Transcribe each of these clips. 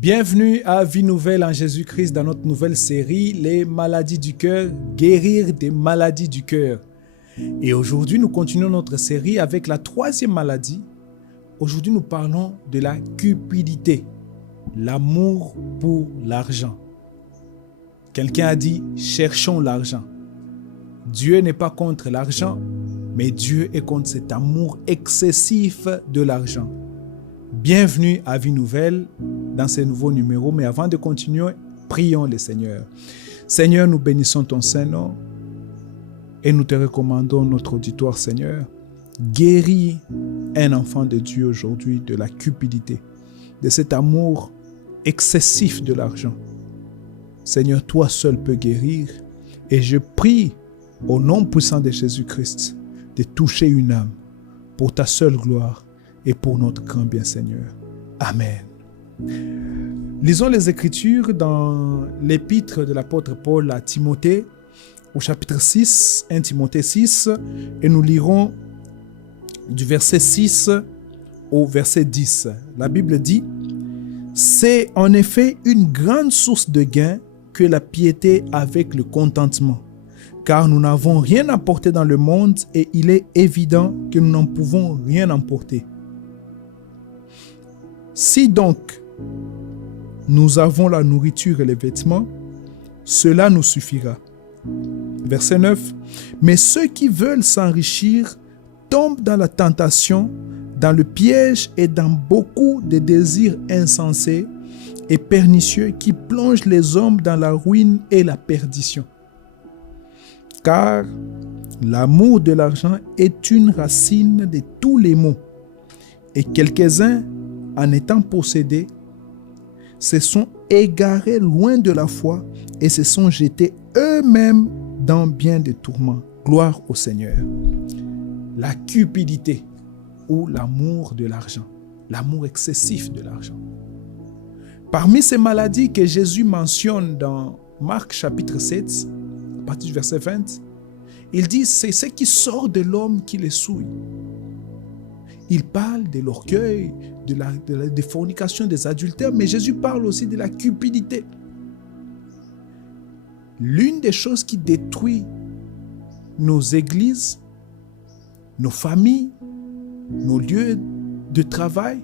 Bienvenue à Vie Nouvelle en Jésus-Christ dans notre nouvelle série, les maladies du cœur, guérir des maladies du cœur. Et aujourd'hui, nous continuons notre série avec la troisième maladie. Aujourd'hui, nous parlons de la cupidité, l'amour pour l'argent. Quelqu'un a dit, cherchons l'argent. Dieu n'est pas contre l'argent, mais Dieu est contre cet amour excessif de l'argent. Bienvenue à Vie Nouvelle dans ces nouveaux numéros. Mais avant de continuer, prions le Seigneur. Seigneur, nous bénissons ton Saint-Nom et nous te recommandons notre auditoire, Seigneur. Guéris un enfant de Dieu aujourd'hui de la cupidité, de cet amour excessif de l'argent. Seigneur, toi seul peux guérir et je prie au nom puissant de Jésus-Christ de toucher une âme pour ta seule gloire et pour notre grand bien, Seigneur. Amen. Lisons les Écritures dans l'épître de l'apôtre Paul à Timothée, au chapitre 6, 1 Timothée 6, et nous lirons du verset 6 au verset 10. La Bible dit, « C'est en effet une grande source de gain que la piété avec le contentement, car nous n'avons rien apporté dans le monde et il est évident que nous n'en pouvons rien emporter. Si donc nous avons la nourriture et les vêtements, cela nous suffira. » Verset 9. « Mais ceux qui veulent s'enrichir tombent dans la tentation, dans le piège et dans beaucoup de désirs insensés et pernicieux qui plongent les hommes dans la ruine et la perdition. Car l'amour de l'argent est une racine de tous les maux, et quelques-uns, en étant possédés, se sont égarés loin de la foi et se sont jetés eux-mêmes dans bien des tourments. Gloire au Seigneur. » La cupidité ou l'amour de l'argent, l'amour excessif de l'argent. Parmi ces maladies que Jésus mentionne dans Marc chapitre 7, à partir du verset 20, il dit c'est ce qui sort de l'homme qui les souille. Il parle de l'orgueil, des fornications, des adultères, mais Jésus parle aussi de la cupidité. L'une des choses qui détruit nos églises, nos familles, nos lieux de travail,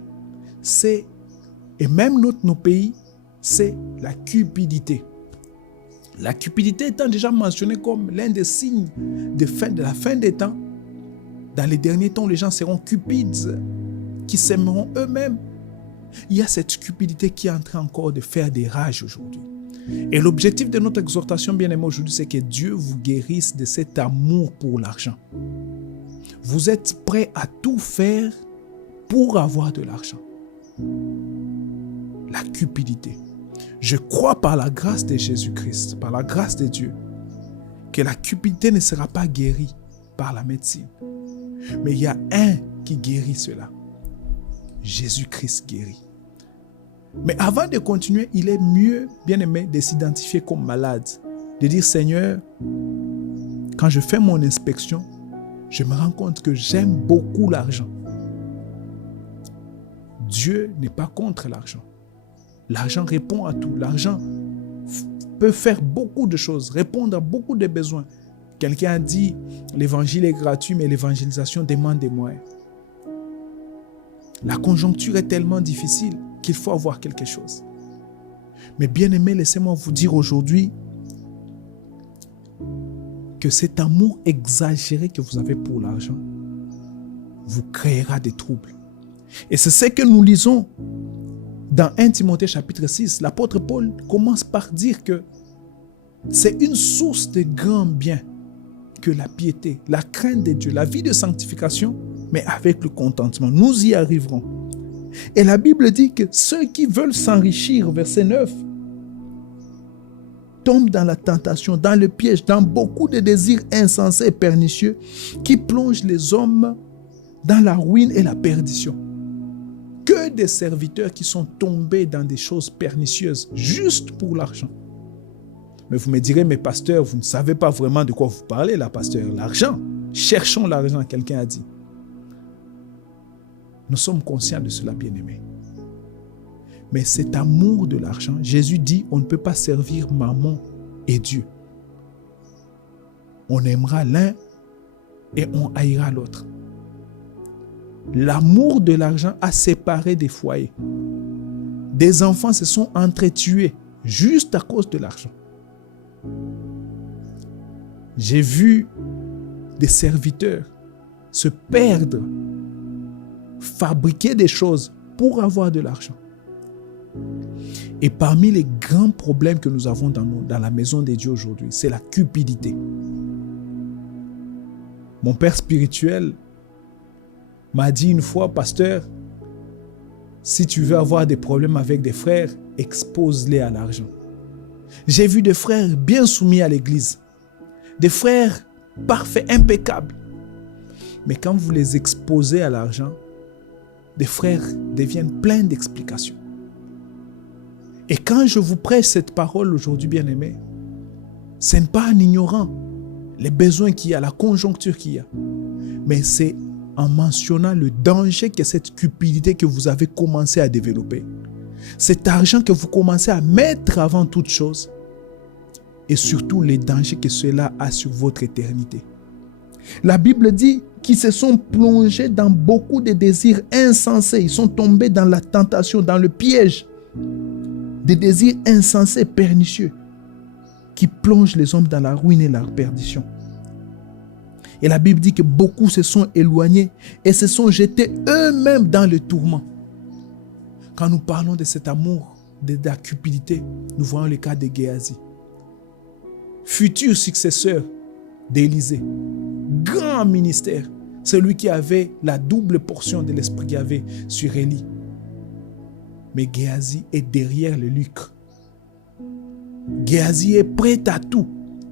et même nos pays, c'est la cupidité. La cupidité étant déjà mentionnée comme l'un des signes de la fin des temps. Dans les derniers temps, les gens seront cupides, qui s'aimeront eux-mêmes. Il y a cette cupidité qui est en train encore de faire des rages aujourd'hui. Et l'objectif de notre exhortation, bien-aimés, aujourd'hui, c'est que Dieu vous guérisse de cet amour pour l'argent. Vous êtes prêts à tout faire pour avoir de l'argent. La cupidité. Je crois par la grâce de Jésus-Christ, par la grâce de Dieu, que la cupidité ne sera pas guérie par la médecine. Mais il y a un qui guérit cela. Jésus-Christ guérit. Mais avant de continuer, il est mieux, bien aimé, de s'identifier comme malade. De dire, Seigneur, quand je fais mon inspection, je me rends compte que j'aime beaucoup l'argent. Dieu n'est pas contre l'argent. L'argent répond à tout. L'argent peut faire beaucoup de choses, répondre à beaucoup de besoins. Quelqu'un a dit, l'évangile est gratuit, mais l'évangélisation demande des moyens. La conjoncture est tellement difficile qu'il faut avoir quelque chose. Mais bien aimé, laissez-moi vous dire aujourd'hui que cet amour exagéré que vous avez pour l'argent vous créera des troubles. Et c'est ce que nous lisons dans 1 Timothée chapitre 6. L'apôtre Paul commence par dire que c'est une source de grand bien que la piété, la crainte de Dieu, la vie de sanctification, mais avec le contentement. Nous y arriverons. Et la Bible dit que ceux qui veulent s'enrichir, verset 9, tombent dans la tentation, dans le piège, dans beaucoup de désirs insensés et pernicieux qui plongent les hommes dans la ruine et la perdition. Que des serviteurs qui sont tombés dans des choses pernicieuses juste pour l'argent. Mais vous me direz, mais pasteur, vous ne savez pas vraiment de quoi vous parlez là, pasteur. L'argent, cherchons l'argent, quelqu'un a dit. Nous sommes conscients de cela, bien-aimés. Mais cet amour de l'argent, Jésus dit, on ne peut pas servir maman et Dieu. On aimera l'un et on haïra l'autre. L'amour de l'argent a séparé des foyers. Des enfants se sont entretués juste à cause de l'argent. J'ai vu des serviteurs se perdre, fabriquer des choses pour avoir de l'argent. Et parmi les grands problèmes que nous avons dans la maison de Dieu aujourd'hui, c'est la cupidité. Mon père spirituel m'a dit une fois, pasteur, si tu veux avoir des problèmes avec des frères, expose-les à l'argent. J'ai vu des frères bien soumis à l'église, des frères parfaits, impeccables. Mais quand vous les exposez à l'argent, des frères deviennent pleins d'explications. Et quand je vous prêche cette parole aujourd'hui, bien-aimés, ce n'est pas en ignorant les besoins qu'il y a, la conjoncture qu'il y a, mais c'est en mentionnant le danger que cette cupidité que vous avez commencé à développer, cet argent que vous commencez à mettre avant toute chose, et surtout les dangers que cela a sur votre éternité. La Bible dit qu'ils se sont plongés dans beaucoup de désirs insensés. Ils sont tombés dans la tentation, dans le piège des désirs insensés, pernicieux, qui plongent les hommes dans la ruine et la perdition. Et la Bible dit que beaucoup se sont éloignés et se sont jetés eux-mêmes dans le tourment. Quand nous parlons de cet amour, de la cupidité, nous voyons le cas de Géasi, futur successeur d'Élisée, grand ministère, celui qui avait la double portion de l'esprit qu'il y avait sur Élie. Mais Géasi est derrière le lucre. Géasi est prêt à tout,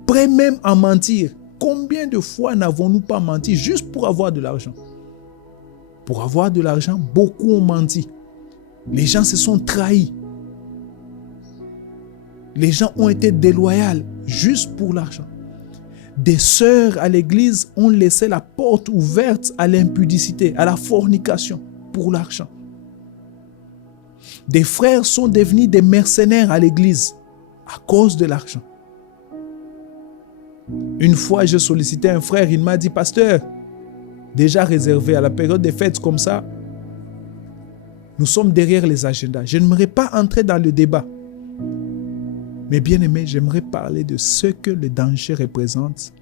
prêt même à mentir. Combien de fois n'avons-nous pas menti juste pour avoir de l'argent? Pour avoir de l'argent, beaucoup ont menti. Les gens se sont trahis. Les gens ont été déloyaux juste pour l'argent. Des sœurs à l'église ont laissé la porte ouverte à l'impudicité, à la fornication pour l'argent. Des frères sont devenus des mercenaires à l'église à cause de l'argent. Une fois, j'ai sollicité un frère, il m'a dit, pasteur, déjà réservé à la période des fêtes comme ça, nous sommes derrière les agendas. Je n'aimerais pas entrer dans le débat. Mais bien aimé, j'aimerais parler de ce que le danger représente,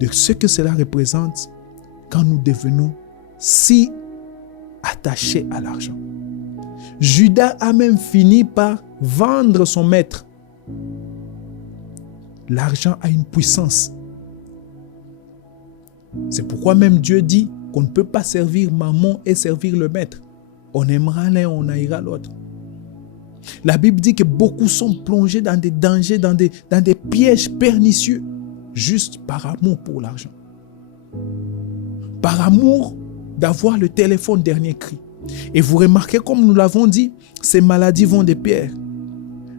de ce que cela représente quand nous devenons si attachés à l'argent. Judas a même fini par vendre son maître. L'argent a une puissance. C'est pourquoi même Dieu dit qu'on ne peut pas servir maman et servir le maître. On aimera l'un, on haïra l'autre. La Bible dit que beaucoup sont plongés dans des dangers, dans des pièges pernicieux, juste par amour pour l'argent. Par amour d'avoir le téléphone dernier cri. Et vous remarquez, comme nous l'avons dit, ces maladies vont de pair.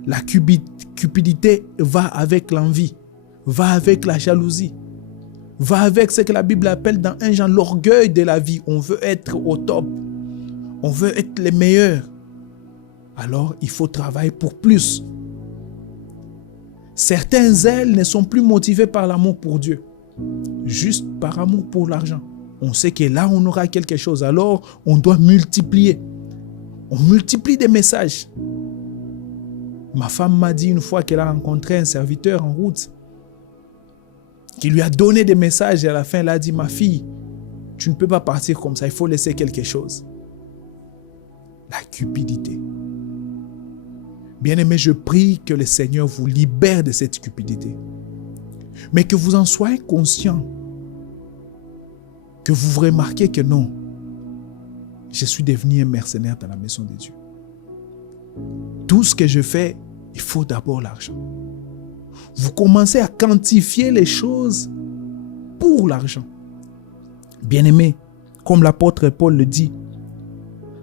La cupidité va avec l'envie, va avec la jalousie, va avec ce que la Bible appelle dans 1 Jean l'orgueil de la vie. On veut être au top, on veut être les meilleurs. Alors, il faut travailler pour plus. Certains zèles ne sont plus motivés par l'amour pour Dieu, juste par amour pour l'argent. On sait que là, on aura quelque chose. Alors, on doit multiplier. On multiplie des messages. Ma femme m'a dit une fois qu'elle a rencontré un serviteur en route qui lui a donné des messages et à la fin, elle a dit, ma fille, tu ne peux pas partir comme ça, il faut laisser quelque chose. La cupidité. Bien-aimés, je prie que le Seigneur vous libère de cette cupidité. Mais que vous en soyez conscients. Que vous remarquez que non, je suis devenu un mercenaire dans la maison de Dieu. Tout ce que je fais, il faut d'abord l'argent. Vous commencez à quantifier les choses pour l'argent. Bien-aimés, comme l'apôtre Paul le dit,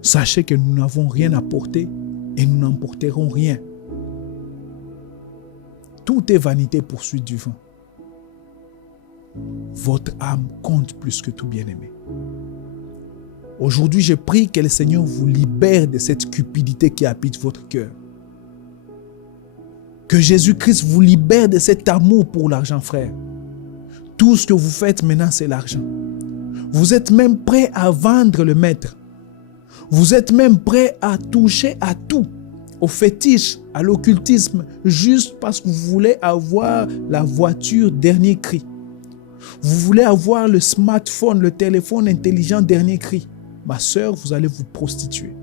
sachez que nous n'avons rien à porter et nous n'emporterons rien. Tout est vanité, poursuite du vent. Votre âme compte plus que tout, bien-aimé. Aujourd'hui, je prie que le Seigneur vous libère de cette cupidité qui habite votre cœur. Que Jésus-Christ vous libère de cet amour pour l'argent, frère. Tout ce que vous faites maintenant, c'est l'argent. Vous êtes même prêt à vendre le maître. Vous êtes même prêt à toucher à tout, au fétiche, à l'occultisme, juste parce que vous voulez avoir la voiture dernier cri. Vous voulez avoir le smartphone, le téléphone intelligent dernier cri. Ma sœur, vous allez vous prostituer.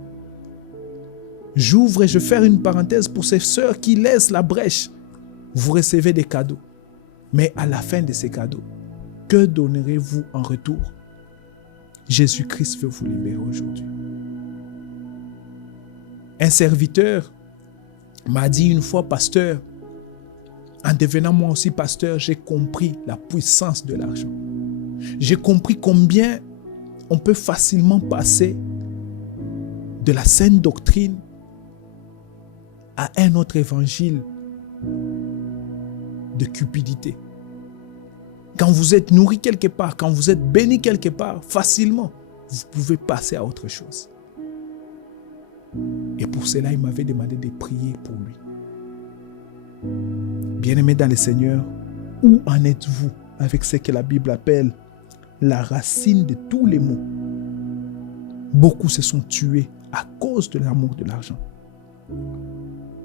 J'ouvre et je fais une parenthèse pour ces sœurs qui laissent la brèche. Vous recevez des cadeaux. Mais à la fin de ces cadeaux, que donnerez-vous en retour? Jésus-Christ veut vous libérer aujourd'hui. Un serviteur m'a dit une fois, pasteur, en devenant moi aussi pasteur, j'ai compris la puissance de l'argent. J'ai compris combien on peut facilement passer de la saine doctrine à un autre évangile de cupidité. Quand vous êtes nourri quelque part, quand vous êtes béni quelque part, facilement, vous pouvez passer à autre chose. Et pour cela, il m'avait demandé de prier pour lui. Bien-aimés dans le Seigneur, où en êtes-vous avec ce que la Bible appelle la racine de tous les maux? Beaucoup se sont tués à cause de l'amour de l'argent.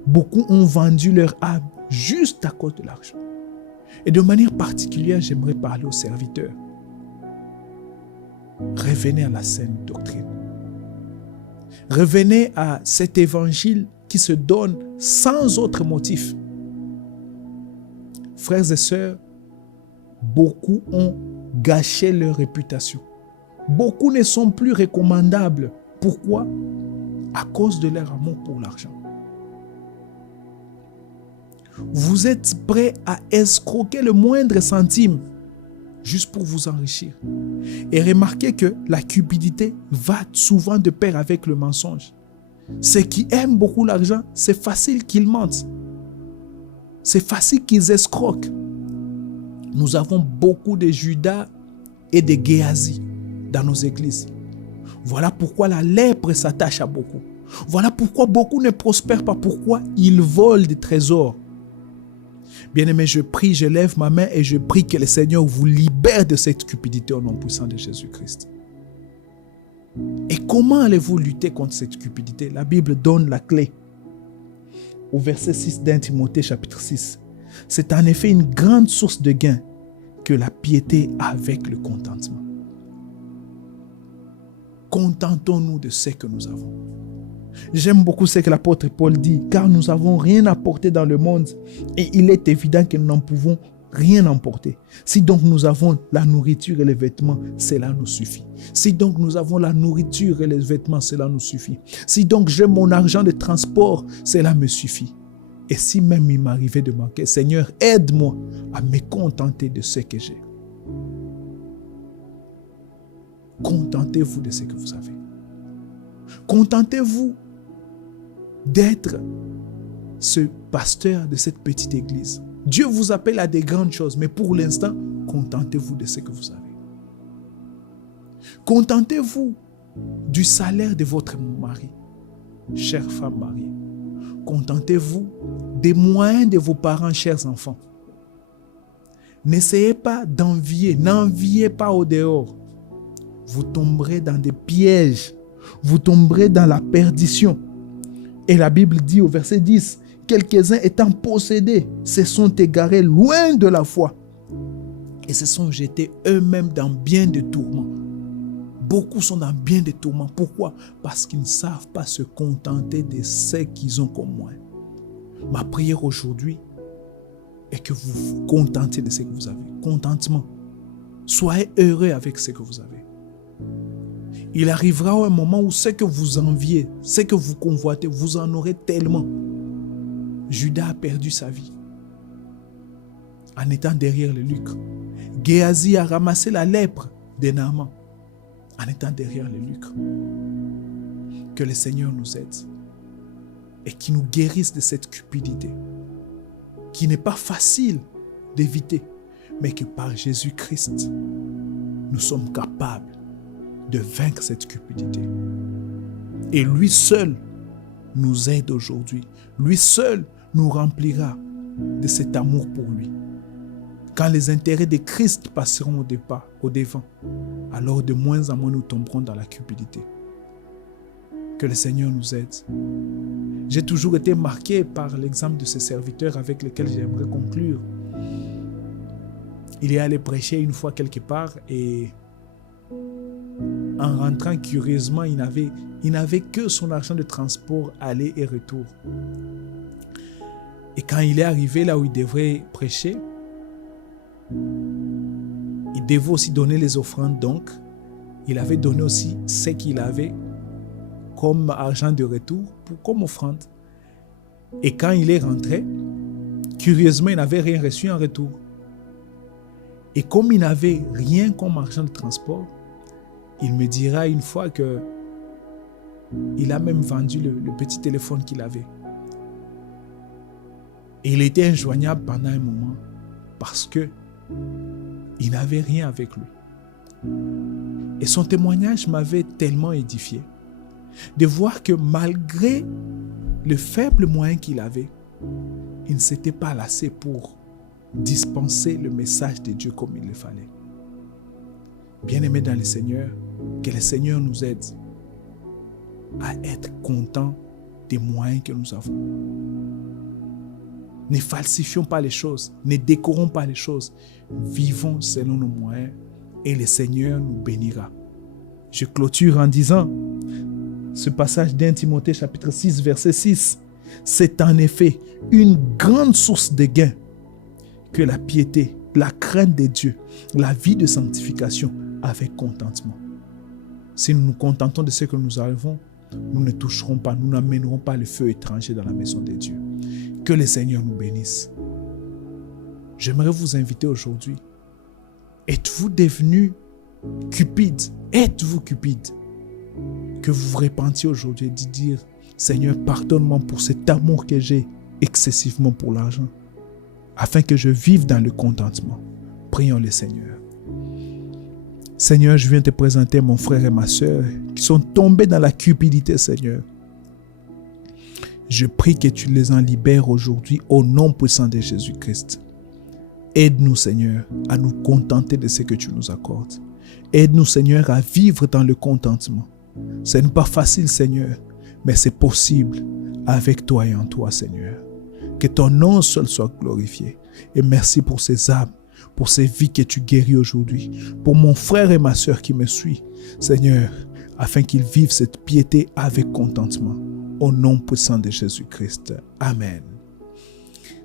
Beaucoup ont vendu leur âme juste à cause de l'argent. Et de manière particulière, j'aimerais parler aux serviteurs. Revenez à la saine doctrine. Revenez à cet évangile qui se donne sans autre motif. Frères et sœurs, beaucoup ont gâché leur réputation. Beaucoup ne sont plus recommandables. Pourquoi? À cause de leur amour pour l'argent. Vous êtes prêts à escroquer le moindre centime juste pour vous enrichir. Et remarquez que la cupidité va souvent de pair avec le mensonge. Ceux qui aiment beaucoup l'argent, c'est facile qu'ils mentent. C'est facile qu'ils escroquent. Nous avons beaucoup de Judas et de Géasi dans nos églises. Voilà pourquoi la lèpre s'attache à beaucoup. Voilà pourquoi beaucoup ne prospèrent pas. Pourquoi ils volent des trésors. Bien-aimés, je prie, je lève ma main et je prie que le Seigneur vous libère de cette cupidité au nom puissant de Jésus-Christ. Et comment allez-vous lutter contre cette cupidité? La Bible donne la clé. Au verset 6 d'Un Timothée chapitre 6. C'est en effet une grande source de gain que la piété avec le contentement. Contentons-nous de ce que nous avons. J'aime beaucoup ce que l'apôtre Paul dit, car nous n'avons rien apporté dans le monde et il est évident que nous n'en pouvons rien emporter. Si donc nous avons la nourriture et les vêtements, cela nous suffit. Si donc nous avons la nourriture et les vêtements, cela nous suffit. Si donc j'ai mon argent de transport, cela me suffit. Et si même il m'arrivait de manquer, Seigneur, aide-moi à me contenter de ce que j'ai. Contentez-vous de ce que vous avez. Contentez-vous d'être ce pasteur de cette petite église. Dieu vous appelle à des grandes choses, mais pour l'instant, contentez-vous de ce que vous avez. Contentez-vous du salaire de votre mari, chère femme mariée. Contentez-vous des moyens de vos parents, chers enfants. N'essayez pas d'envier, n'enviez pas au dehors. Vous tomberez dans des pièges, vous tomberez dans la perdition. Et la Bible dit au verset 10, quelques-uns étant possédés se sont égarés loin de la foi et se sont jetés eux-mêmes dans bien des tourments. Beaucoup sont dans bien des tourments. Pourquoi? Parce qu'ils ne savent pas se contenter de ce qu'ils ont comme moi. Ma prière aujourd'hui est que vous vous contentiez de ce que vous avez. Contentement. Soyez heureux avec ce que vous avez. Il arrivera un moment où ce que vous enviez, ce que vous convoitez, vous en aurez tellement. Judas a perdu sa vie en étant derrière le lucre. Géasi a ramassé la lèpre de Naaman en étant derrière le lucre. Que le Seigneur nous aide et qu'il nous guérisse de cette cupidité qui n'est pas facile d'éviter, mais que par Jésus-Christ, nous sommes capables de vaincre cette cupidité. Et lui seul nous aide aujourd'hui. Lui seul nous remplira de cet amour pour lui. Quand les intérêts de Christ passeront au devant, alors de moins en moins nous tomberons dans la cupidité. Que le Seigneur nous aide. J'ai toujours été marqué par l'exemple de ce serviteur avec lequel j'aimerais conclure. Il est allé prêcher une fois quelque part et en rentrant curieusement, il n'avait que son argent de transport aller et retour. Et quand il est arrivé là où il devrait prêcher, il devait aussi donner les offrandes. Donc, il avait donné aussi ce qu'il avait comme argent de retour, comme offrande. Et quand il est rentré, curieusement, il n'avait rien reçu en retour. Et comme il n'avait rien comme argent de transport, il me dira une fois que il a même vendu le petit téléphone qu'il avait. Et il était injoignable pendant un moment parce que il n'avait rien avec lui. Et son témoignage m'avait tellement édifié de voir que malgré le faible moyen qu'il avait, il ne s'était pas lassé pour dispenser le message de Dieu comme il le fallait. Bien-aimés dans le Seigneur, que le Seigneur nous aide à être contents des moyens que nous avons. Ne falsifions pas les choses, ne décorons pas les choses. Vivons selon nos moyens et le Seigneur nous bénira. Je clôture en disant ce passage d'1 Timothée chapitre 6 verset 6. C'est en effet une grande source de gain que la piété, la crainte de Dieu, la vie de sanctification avec contentement. Si nous nous contentons de ce que nous avons, nous ne toucherons pas, nous n'amènerons pas le feu étranger dans la maison de Dieu. Que le Seigneur nous bénisse. J'aimerais vous inviter aujourd'hui. Êtes-vous devenu cupide? Êtes-vous cupide? Que vous vous repentiez aujourd'hui et dire, Seigneur, pardonne-moi pour cet amour que j'ai excessivement pour l'argent, afin que je vive dans le contentement. Prions le Seigneur. Seigneur, je viens te présenter mon frère et ma sœur qui sont tombés dans la cupidité, Seigneur. Je prie que tu les en libères aujourd'hui au nom puissant de Jésus-Christ. Aide-nous, Seigneur, à nous contenter de ce que tu nous accordes. Aide-nous, Seigneur, à vivre dans le contentement. Ce n'est pas facile, Seigneur, mais c'est possible avec toi et en toi, Seigneur. Que ton nom seul soit glorifié. Et merci pour ces âmes, pour ces vies que tu guéris aujourd'hui, pour mon frère et ma sœur qui me suivent, Seigneur, afin qu'ils vivent cette piété avec contentement. Au nom puissant de Jésus-Christ. Amen.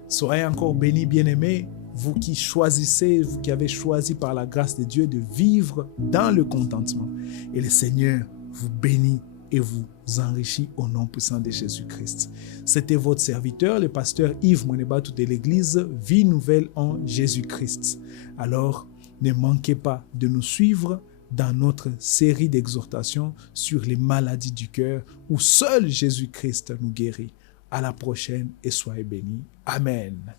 Soyez encore bénis, bien-aimés, vous qui choisissez, vous qui avez choisi par la grâce de Dieu de vivre dans le contentement. Et le Seigneur vous bénit et vous enrichit au nom puissant de Jésus-Christ. C'était votre serviteur, le pasteur Yves Mwenebatou de l'église Vie Nouvelle en Jésus-Christ. Alors, ne manquez pas de nous suivre dans notre série d'exhortations sur les maladies du cœur où seul Jésus-Christ nous guérit. À la prochaine et soyez bénis. Amen.